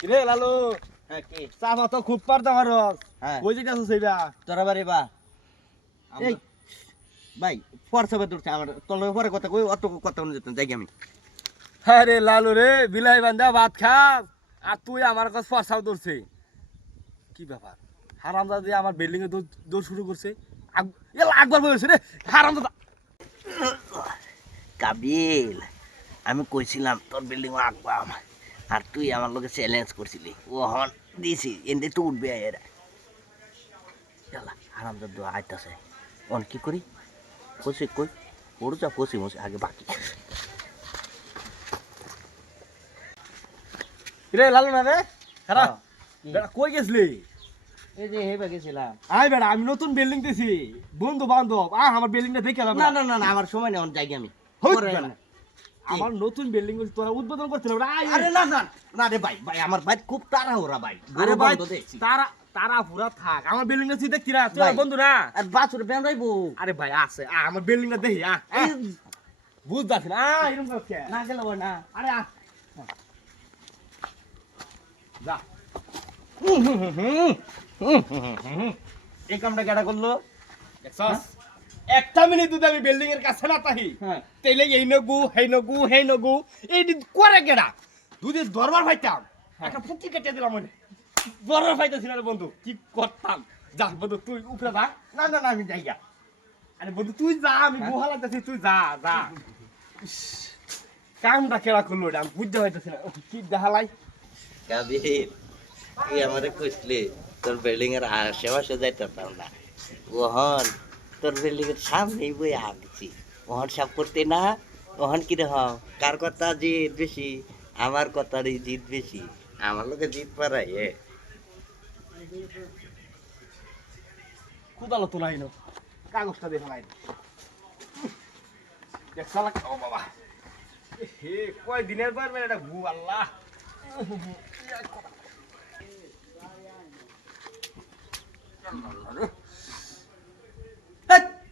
রে লালু হ্যাঁ কি চাপা তো খুব পারতা মারস হ্যাঁ কই যেটা আছে সেইবা তোরা বাড়ি বা এই ভাই ফরসবে দূরছে আমার তোর পরে কথা কই অত কথা শুনে যেতাম যাই আমি হ্যাঁ রে লালু রে বিলাই বান্ধা ভাত খাস আর তুই আমার কাছে ফসাও ধরছে কি ব্যাপার হারামজাদা দিয়ে আমার বিল্ডিং এ দৌড় শুরু করছে একবার বলেছে রে হারামজাদা কাবিল আমি কইছিলাম তোর বিল্ডিং আঁকবাম আর তুই আমার লোকে চ্যালেঞ্জ করছিলি ও হন দিছি এনে তো উঠবে এরা চলা হারামজাদা আইতাছে অন কি করি কইছি কই ওর যা পসি মসি আগে বাকি রে লালু না রে খারাপ হ্যাঁ, কি? বেটা কই গেছলি এই যে হেবে গেছিলাম আই বেটা আমি নতুন বিল্ডিং দিছি বন্ধু বান্ধব আমার বিল্ডিংটা দেখে না না না না আমার সময় নেই যাই আমি হই পরে বেটা। আমার নতুন বিল্ডিং তোরা উদ্বোধন করছিল আরে না না না রে ভাই ভাই আমার ভাই খুব তাড়াহুড়া ভাই আরে ভাই বন্ধ দেখছি তারা তারা পুরা থাক আমার বিল্ডিংটা তুই দেখছি না তুই ভাই। আমার বন্ধু না আর বাছুর বেমরাইবো আরে ভাই আছে আমার বিল্ডিংটা দেখি বুঝতে না এরকম করছে না গেল না আরে যা এই কামটা কেডা করলো দেখছস একটা মিনিট যদি আমি বিল্ডিং এর কাছে না তাহি হ্যাঁ তাইলে এই নগু হেই নগু এই করে কেডা দুদি দরবার পাইতাম একটা ফুকি কেটে দিলাম মনে দরবার পাইতেছি না রে বন্ধু কি করতাম যা বন্ধু তুই উপরে যা না না না আমি যাই গা আরে বন্ধু তুই যা আমি গুহালা যাচ্ছি তুই যা যা ইস, কামটা কেডা করলো এটা আমি বুঝতে পাইতেছি না কি দেখালাই কাবির তুই আমারে কইছলি তোর বিল্ডিং এর আশেপাশে যাইতাম না ওহন তোর বিল্ডিং এর সামনেই বই আনছি ওহন সব করতে না ওহন কি রে হও কার কথা জিত বেশি আমার কথারই জিত বেশি আমার লোকে জিত পারাই এ কুদালো তো নাই কাগজটা দেখে নাই দেখছালা ও বাবা হে কয় দিনের পর এটা গু আল্লাহ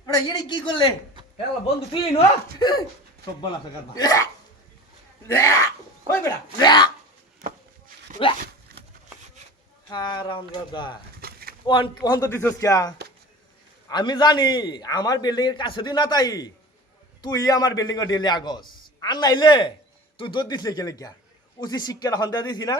ওটা এড়ি কি করলে হ্যালো বন্ধু তুই নো সব বলা থাকার কই বেড়া হারাম দাদা ওন তো দিছস কিয়া আমি জানি আমার বিল্ডিং এর কাছে দি না তাই তুই আমার বিল্ডিং এর ডেলি আগস আর নাইলে তুই দৌড় দিছিলি গেলে গিয়া উচিত শিক্ষাটা হন্দা দিছি না